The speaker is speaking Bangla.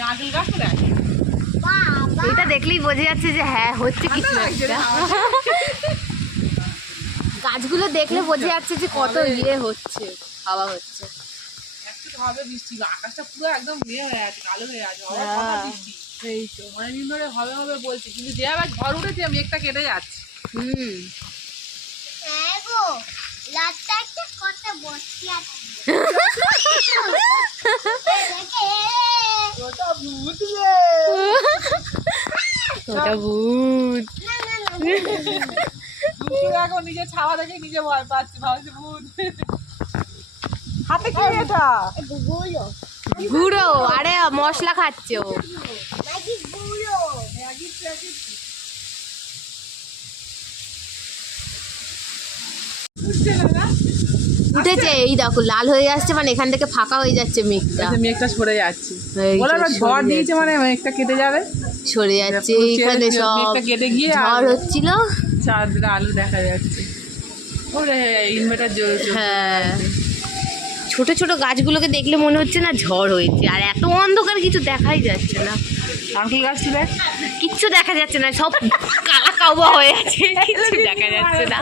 নারকেল গাছও দেখ, এটা দেখলেই বোঝা যাচ্ছে যে হ্যাঁ হচ্ছে কিছু একটা। গাছগুলো দেখলে বোঝা যাচ্ছে যে কত ইয়ে হচ্ছে, হাওয়া হচ্ছে। একটু হবে বৃষ্টি, আকাশটা পুরো একদম ইয়ে হয়ে আছে, কালো হয়ে আছে, হওয়ার কথা বৃষ্টি। এই তো অনেকদিন ধরে হবে হবে বলছে, কিন্তু যে আবার ঝড় উঠেছে মেঘটা কেটে যাচ্ছে। ওটা ভূত। এখন নিজে ছাওয়া দেখে নিজে ভয় পাচ্ছে, ভাবছি ভূত। হাতে কি এটা? গুঁড়ো, আরে মশলা খাচ্ছে ও। উঠেছে, এই দেখো লাল হয়ে যাচ্ছে, মানে এখান থেকে ফাঁকা হয়ে যাচ্ছে মেঘটা, মেঘটা সরে যাচ্ছে, এই বলে তো ঝড় দিয়েছে মানে মেঘটা কেটে যাবে, সরে যাচ্ছে। এইখানে সব মেঘটা কেটে গিয়ে ঝড় হচ্ছিল, চাঁদের আলো দেখা যাচ্ছে। ওরে ইনভার্টার জ্বলছে। হ্যাঁ, ছোট ছোট গাছগুলোকে দেখলে মনে হচ্ছে না ঝড় হয়েছে, আর এত অন্ধকার কিছু দেখাই যাচ্ছে না। নারকেল গাছটি দেখ, কিচ্ছু দেখা যাচ্ছে না, সব কালা কাওয়া হয়ে আছে, কিছু দেখা যাচ্ছে না।